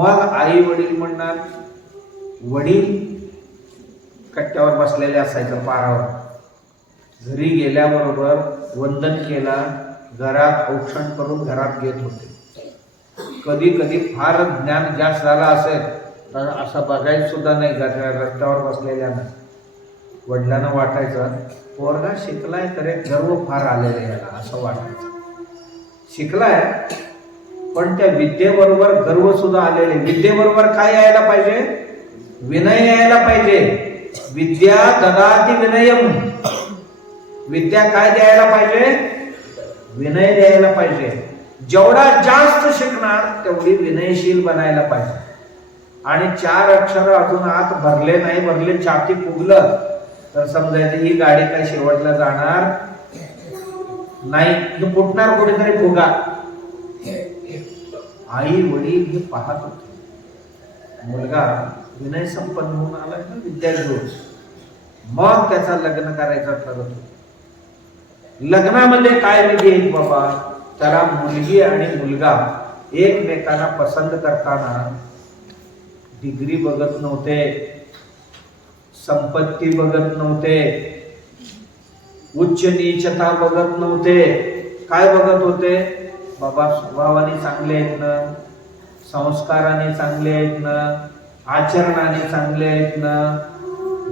मग आई वडील म्हणणार वडील कट्ट्यावर बसलेले असायचं पारावर. घरी गेल्याबरोबर वंदन केला घरात औक्षण करून घरात घेत होते. कधी कधी फार ज्ञान जास्त झालं असेल तर असं बघायचं सुद्धा नाही घरा- रस्त्यावर बसलेल्यानं. वडिलांना वाटायचं पोरगा शिकलाय तरी गर्व फार आलेलं आहे याला असं वाटायचं. शिकलाय? पण त्या विद्येबरोबर गर्व सुद्धा आलेले. विद्येबरोबर काय यायला पाहिजे? विनय यायला पाहिजे. विद्या ददाती विनयम. विद्या काय द्यायला पाहिजे? विनय द्यायला पाहिजे. जेवढा जास्त शिकणार तेवढी विनयशील बनायला पाहिजे. आणि चार अक्षर अजून आत भरले नाही भरले छाती फुगलं तर समजायचं ही गाडी काय शेवटला जाणार? नाही. फुटणार कुठेतरी फुगा. आई वडील हे पाहत होते. मुलगा विनय संपन्न होऊन आला ना विद्यार्थी मग त्याचा लग्न करायचा ठरत होतो. लग्नामध्ये काय विधी बाबा? त्याला मुलगी आणि मुलगा एकमेकांना पसंत करताना डिग्री बघत नव्हते संपत्ती बघत नव्हते उच्च नीचता बघत नव्हते. काय बघत होते? बाबा स्वभावाने चांगले आहेत ना संस्काराने चांगले आहेत ना आचरणाने चांगले आहेत ना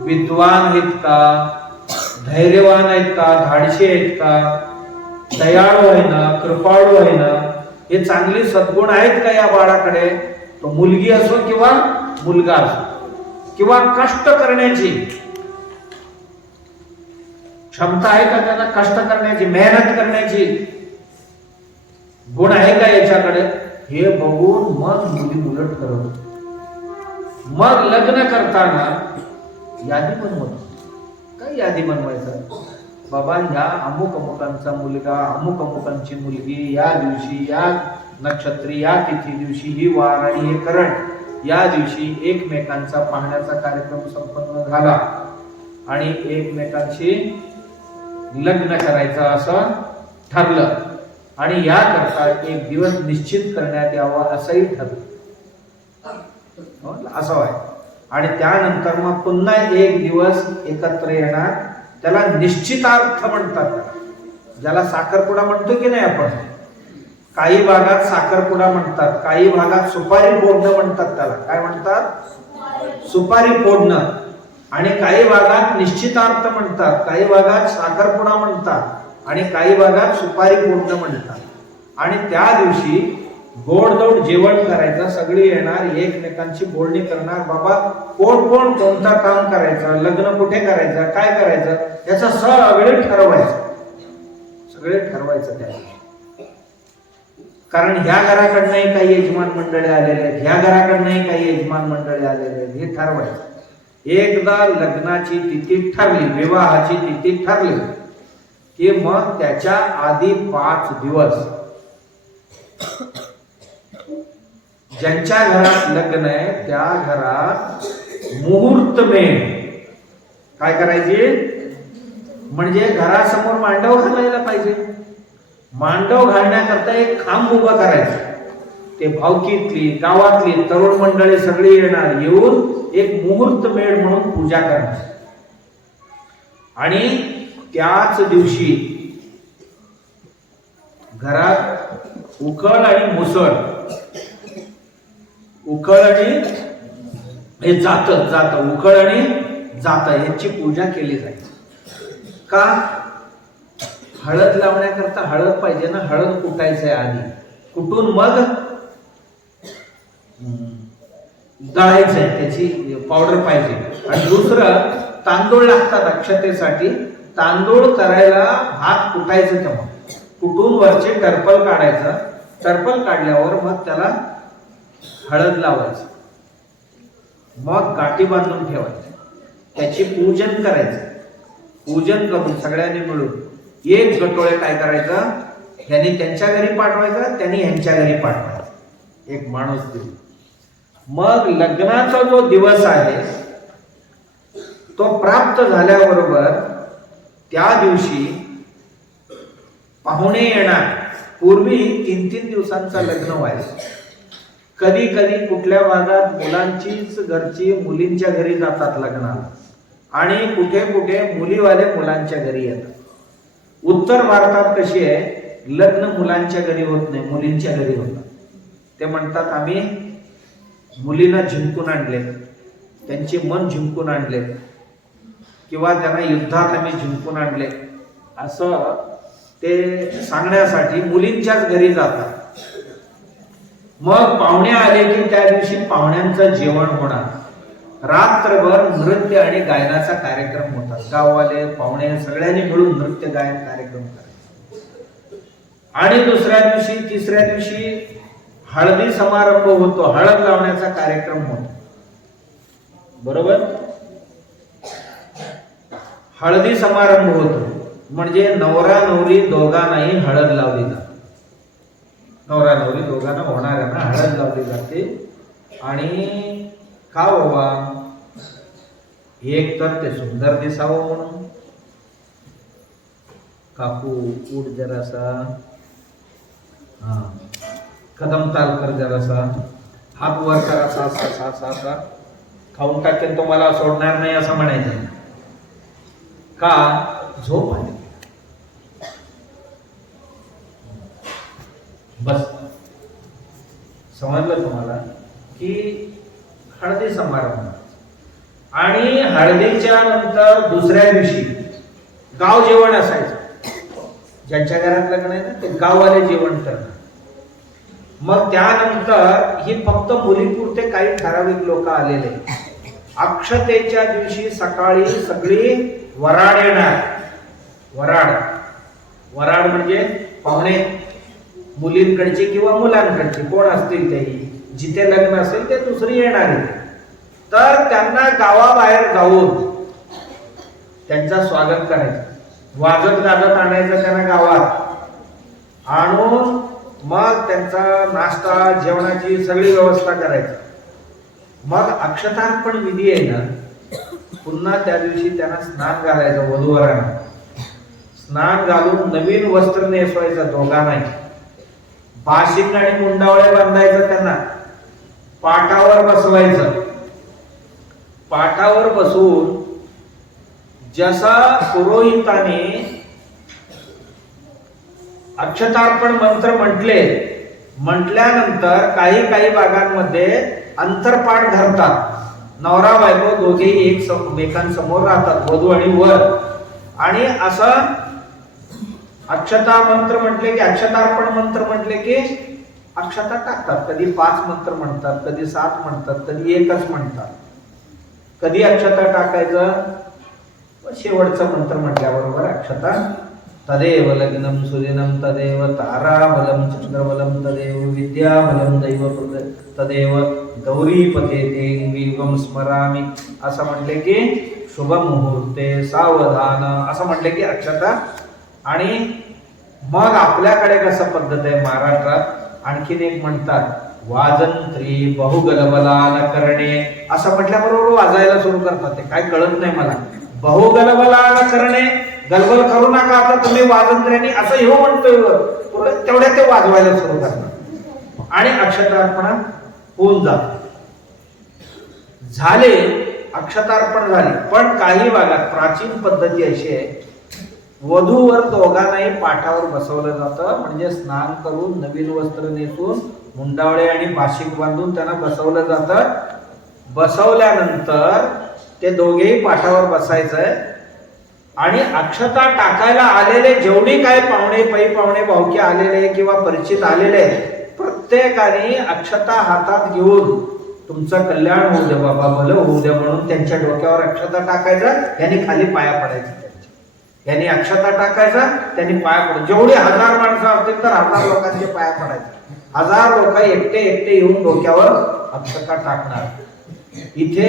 विद्वान आहेत का धैर्यवान आहेत का धाडशी आहेत का दयाळू आहे ना कृपाळू आहे ना हे चांगले सद्गुण आहेत का या बाळाकडे? तो मुलगी असो किंवा मुलगा असो किंवा कष्ट करण्याची. क्षमता आहे का त्यांना कष्ट करण्याची मेहनत करण्याची? गुण आहे का याच्याकडे? हे बघून मग मुली उलट करत मग लग्न करताना यादी बनवत काय यादी बनवायचं? बाबा ह्या अमुक अमुकांचा मुलगा अमुक अमुकांची मुलगी या दिवशी या नक्षत्री या तिथी दिवशी ही वार आणि हे करण या दिवशी एकमेकांचा पाहण्याचा कार्यक्रम संपन्न झाला. आणि एकमेकांशी लग्न करायचं असं ठरलं. आणि याकरता एक दिवस निश्चित करण्यात यावा असंही ठरलं. हो, असं आहे. आणि त्यानंतर मग पुन्हा एक दिवस एकत्र येणार त्याला निश्चितार्थ म्हणतात ज्याला साखरपुडा म्हणतो की नाही आपण? काही भागात साखरपुडा म्हणतात काही भागात सुपारी फोडणं म्हणतात त्याला. काय म्हणतात? सुपारी फोडणं. आणि काही भागात निश्चितार्थ म्हणतात काही भागात साखरपुडा म्हणतात. आणि काही भागात सुपारी पूर्ण म्हणतात. आणि त्या दिवशी गोडदोड जेवण करायचं सगळी येणार एकमेकांची बोलणी करणार बाबा कोण कोण कोणता काम करायचं लग्न कुठे करायचं काय करायचं याचं सगळे ठरवायचं. सगळे ठरवायचं त्या दिवशी. कारण ह्या घराकडनंही काही यजमान मंडळी आलेले आहेत ह्या घराकडनंही काही यजमान मंडळी आलेले आहेत हे ठरवायचं. एकदा लग्नाची तिथी ठरली विवाहाची तिथी ठरली हे मग त्याच्या आधी पाच दिवस. ज्यांच्या घरात लग्न आहे त्या घरात मुहूर्त मेळ काय करायचे? म्हणजे घरासमोर मांडव घालायला पाहिजे. मांडव घालण्याकरता एक खांब उभा करायचा. ते भावकीतली गावातली तरुण मंडळी सगळी येणार येऊन एक मुहूर्त मेळ म्हणून पूजा करणार. आणि त्याच दिवशी घरात उखळ आणि मुसळ. उखळ आणि हे जात जात. उखळ आणि जात यांची पूजा केली जाईल का? हळद लावण्याकरता हळद पाहिजे ना? हळद कुटायचं आहे आधी. कुटून मग दळायचं आहे. त्याची पावडर पाहिजे. आणि दुसरं तांदूळ लागतात अक्षतेसाठी. तांदूळ करायला भात कुटायचं तेव्हा. कुटून वरचे टर्पल काढायचं. टर्पल काढल्यावर मग त्याला हळद लावायचं. मग गाठी बांधून ठेवायची. त्याची पूजन करायचं. पूजन करून सगळ्यांनी मिळून एक गटोळे काय करायचं? ह्यांनी त्यांच्या घरी पाठवायचं त्यांनी ह्यांच्या घरी पाठवायचं. एक माणूस देऊन मग लग्नाचा जो दिवस आहे तो प्राप्त झाल्याबरोबर त्या दिवशी पाहुणे येणार. पूर्वी तीन तीन दिवसांचा लग्न व्हायचं. कधी कधी कुठल्या भागात मुलांचीच घरची मुलींच्या घरी जातात लग्नाला. आणि कुठे कुठे मुलीवाले मुलांच्या घरी येतात. उत्तर भारतात कशी आहे? लग्न मुलांच्या घरी होत नाही मुलींच्या घरी होतात ते म्हणतात आम्ही मुलींना झिंकून आणले त्यांचे मन जिंकून आणले किंवा त्यांना युद्धात आम्ही जिंकून आणले. असं ते सांगण्यासाठी मुलींच्याच घरी जातात. मग पाहुणे आले की त्या दिवशी पाहुण्यांचं जेवण होणार. रात्रभर नृत्य आणि गायनाचा कार्यक्रम होता गाववाले पाहुणे सगळ्यांनी मिळून नृत्य गायन कार्यक्रम करायचा आणि दुसऱ्या दिवशी तिसऱ्या दिवशी हळदी समारंभ होतो. हळद लावण्याचा कार्यक्रम होतो. बरोबर? हळदी समारंभ होतो. म्हणजे नवरा नवरी दोघांनाही हळद लावली जाते. नवरा नवरी दोघांना होणाऱ्यांना हळद लावली जाते. आणि का बाबा? एक तर ते सुंदर दिसावं. म्हणून काकू उठ जरासा. हा. कदम ताल कर जरासा. हात वर करा असा असा असा खाऊन टाकेन तो मला सोडणार नाही असं म्हणायचं. का? झोप आली. बस. समजलं तुम्हाला की हळदी समारंभ. आणि हळदीच्या नंतर दुसऱ्या दिवशी गाव जेवण असायचं. ज्यांच्या घरात लग्न आहे ना ते गाववाले जेवण करणार. मग त्यानंतर ही फक्त मुलीपुरते काही ठराविक लोक आलेले. अक्षतेच्या दिवशी सकाळी सगळी वराड येणार. वराड. वराड म्हणजे पाहुणे मुलींकडचे किंवा मुलांकडचे. कोण असतील तेही जिथे लग्न असेल ते दुसरी येणार आहे. तर त्यांना गावाबाहेर जाऊन त्यांचा स्वागत करायचं. वाजत गाजत आणायचं त्यांना गावात. आणून मग त्यांचा नाश्ता जेवणाची सगळी व्यवस्था करायची. मग अक्षतार्पण विधी आहे ना पुन्हा त्या दिवशी त्यांना स्नान घालायचं वधूवरांना. स्नान घालून नवीन वस्त्र नेसवायचं दोघांनाही. बाशिंग आणि मुंडावळे बांधायचं त्यांना. पाटावर बसवायचं. पाटावर बसून जसा पुरोहिताने अक्षतार्पण मंत्र म्हटले म्हटल्यानंतर काही काही भागांमध्ये अंतरपाठ धरतात. नवरा बायको दोघेही एक एकमेकांसमोर राहतात वधू आणि वर. आणि असं अक्षता मंत्र म्हटले की अक्षतार्पण मंत्र म्हटले की अक्षता टाकतात. कधी पाच मंत्र म्हणतात कधी सात म्हणतात कधी एकच म्हणतात. कधी अक्षता टाकायचं? शेवटचं मंत्र म्हटल्याबरोबर अक्षता तदेव लग्नम सुदिनम तदेव ताराबलम चंद्रबलम तदेव विद्याबलम दैव तदेव गौरीपते ते विगम स्मरामी. असं म्हटले की शुभ मुहूर्ते सावधान. असं म्हटले की अक्षता. आणि मग आपल्याकडे कसं पद्धत आहे महाराष्ट्रात? आणखीन एक म्हणतात वाजंत्री बहुगलबलान करणे. असं म्हटल्याबरोबर वाजायला सुरू करतात ते. काय कळत नाही मला. बहुगलबलान करणे. गलबल करू नका आता तुम्ही वाजंत्र्यांनी असं हो म्हणतोय तेवढ्या ते वाजवायला सुरू करतात. आणि अक्षतार्पण होऊन जात. झाले अक्षतार्पण झाले. पण काही भागात प्राचीन पद्धती अशी आहे वधूवर दोघांनाही पाठावर बसवलं जातं. म्हणजे स्नान करून नवीन वस्त्र नेसून मुंडावळे आणि बाशिक बांधून त्यांना बसवलं जातं. बसवल्यानंतर ते दोघेही पाठावर बसायचंय. आणि अक्षता टाकायला आलेले जेवढे काय पाहुणे पै पाहुणे भावके आलेले किंवा परिचित आलेले प्रत्येकाने अक्षता हातात घेऊन तुमचं कल्याण होऊ द्या बाबा भलं होऊ द्या म्हणून त्यांच्या डोक्यावर अक्षता टाकायचा यांनी खाली पाया पडायचा त्यांच्या यांनी अक्षता टाकायचा त्यांनी पाया पड जेवढे हजार माणसं असतील तर हजार लोकांचे पाया पडायचे. हजार लोक एकटे एकटे येऊन डोक्यावर अक्षता टाकणार. इथे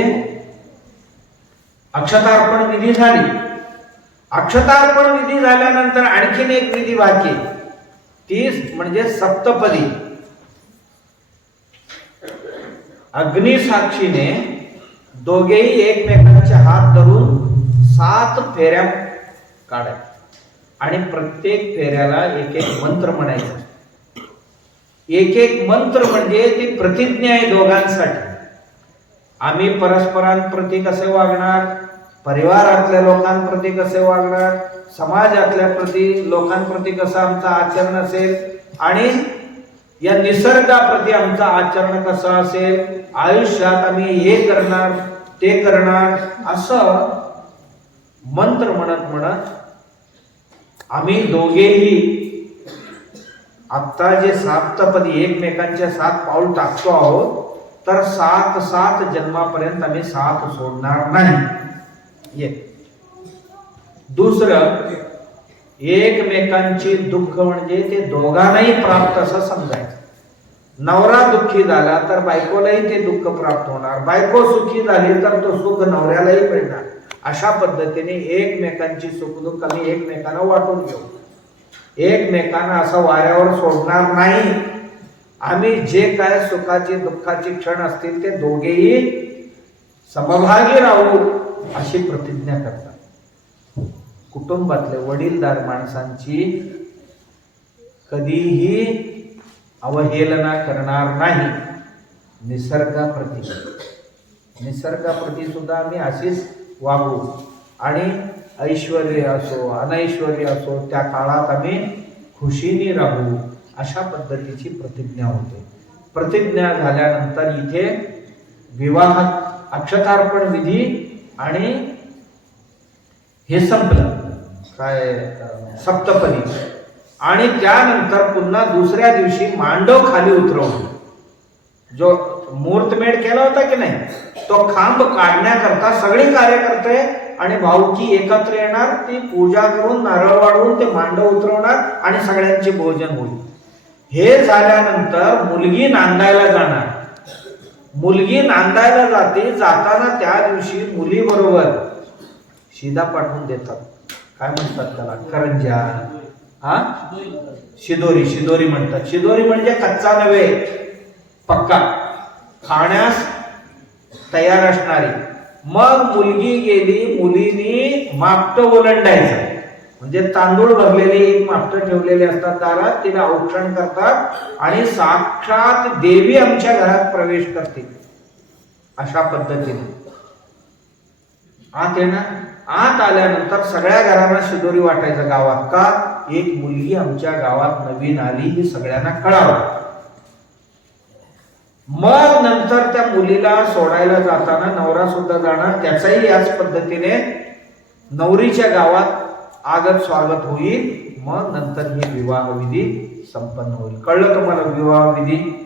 अक्षतार्पण विधी झाली. अक्षतार्पण विधी झाल्यानंतर आणखीन एक विधी बाकी आहे. ती म्हणजे सप्तपदी. अग्निसाक्षीने दोघेही एकमेकांचे हात धरून सात फेऱ्या काढाय आणि प्रत्येक फेऱ्याला एक एक मंत्र म्हणायचा. एक एक मंत्र म्हणजे ती प्रतिज्ञा आहे दोघांसाठी. आम्ही परस्परांप्रती कसे वागणार? परिवारातल्या लोकांप्रती कसे वागणार? समाजातल्या प्रती लोकांप्रती कसं आमचं आचरण असेल? आणि या निसर्गाप्रती आमचं आचरण कसं असेल? आयुष्यात आम्ही हे करणार, ते करणार असं मंत्र म्हणत म्हणत आम्ही दोघेही आत्ता जे साप्तपदी एकमेकांच्या सात पाऊल टाकतो आहोत, तर सात सात जन्मापर्यंत आम्ही साथ सोडणार नाही. दुसरं, एकमेकांची दुःख म्हणजे ते दोघांनाही प्राप्त असं समजायचं. नवरा दुःखी झाला तर बायकोलाही ते दुःख प्राप्त होणार. बायको सुखी झाली तर तो सुख नवऱ्यालाही मिळणार. अशा पद्धतीने एकमेकांची सुखदुःख आम्ही एकमेकांना वाटून घेऊ. एकमेकांना असं वाऱ्यावर सोडणार नाही. आम्ही जे काय सुखाचे दुःखाची क्षण असतील ते दोघेही समभागी राहू अशी प्रतिज्ञा करतात. कुटुंबातले वडीलधार माणसांची कधीही अवहेलना करणार नाही. निसर्गाप्रती. निसर्गाप्रती सुद्धा आम्ही अशीच वागू. आणि ऐश्वर असो अनैश्वर्य असो त्या काळात आम्ही खुशीने राहू अशा पद्धतीची प्रतिज्ञा होते. प्रतिज्ञा झाल्यानंतर इथे विवाह अक्षतार्पण विधी आणि हे संपलं. काय अं, सप्तपदी. आणि त्यानंतर पुन्हा दुसऱ्या दिवशी मांडव खाली उतरवली. जो मूर्तमेढ केला होता की नाही तो खांब काढण्याकरता सगळी कार्यकर्ते आणि भाऊकी एकत्र येणार ती पूजा करून नारळ वाढवून ते मांडव उतरवणार आणि सगळ्यांचे भोजन होईल. हे झाल्यानंतर मुलगी नांदायला जाणार. मुलगी नांदायला जाते जाताना त्या दिवशी मुलीबरोबर शिदा पाठवून देतात. काय म्हणतात त्याला? करंजा हा? शिदोरी शिदोरी म्हणतात. शिदोरी म्हणजे कच्चा नव्हे पक्का. खाण्यास तयार असणारी. मग मुलगी गेली मुलीनी मापट ओलंडायचं. म्हणजे तांदूळ भरलेले एक मापट ठेवलेले असतात दारात तिला औक्षण करतात आणि साक्षात देवी आमच्या घरात प्रवेश करते. अशा पद्धतीने. आत येणार. आत आल्यानंतर सगळ्या घरांना शिदोरी वाटायचं. गावात का? एक मुलगी आमच्या गावात नवीन आली ही सगळ्यांना कळावं मग नंतर त्या मुलीला सोडायला जाताना नवरा सुद्धा जाणार त्याचाही याच पद्धतीने नवरीच्या गावात आगत स्वागत होईल. मग नंतर ही विवाह विधी संपन्न होईल. कळलं तुम्हाला विवाह विधी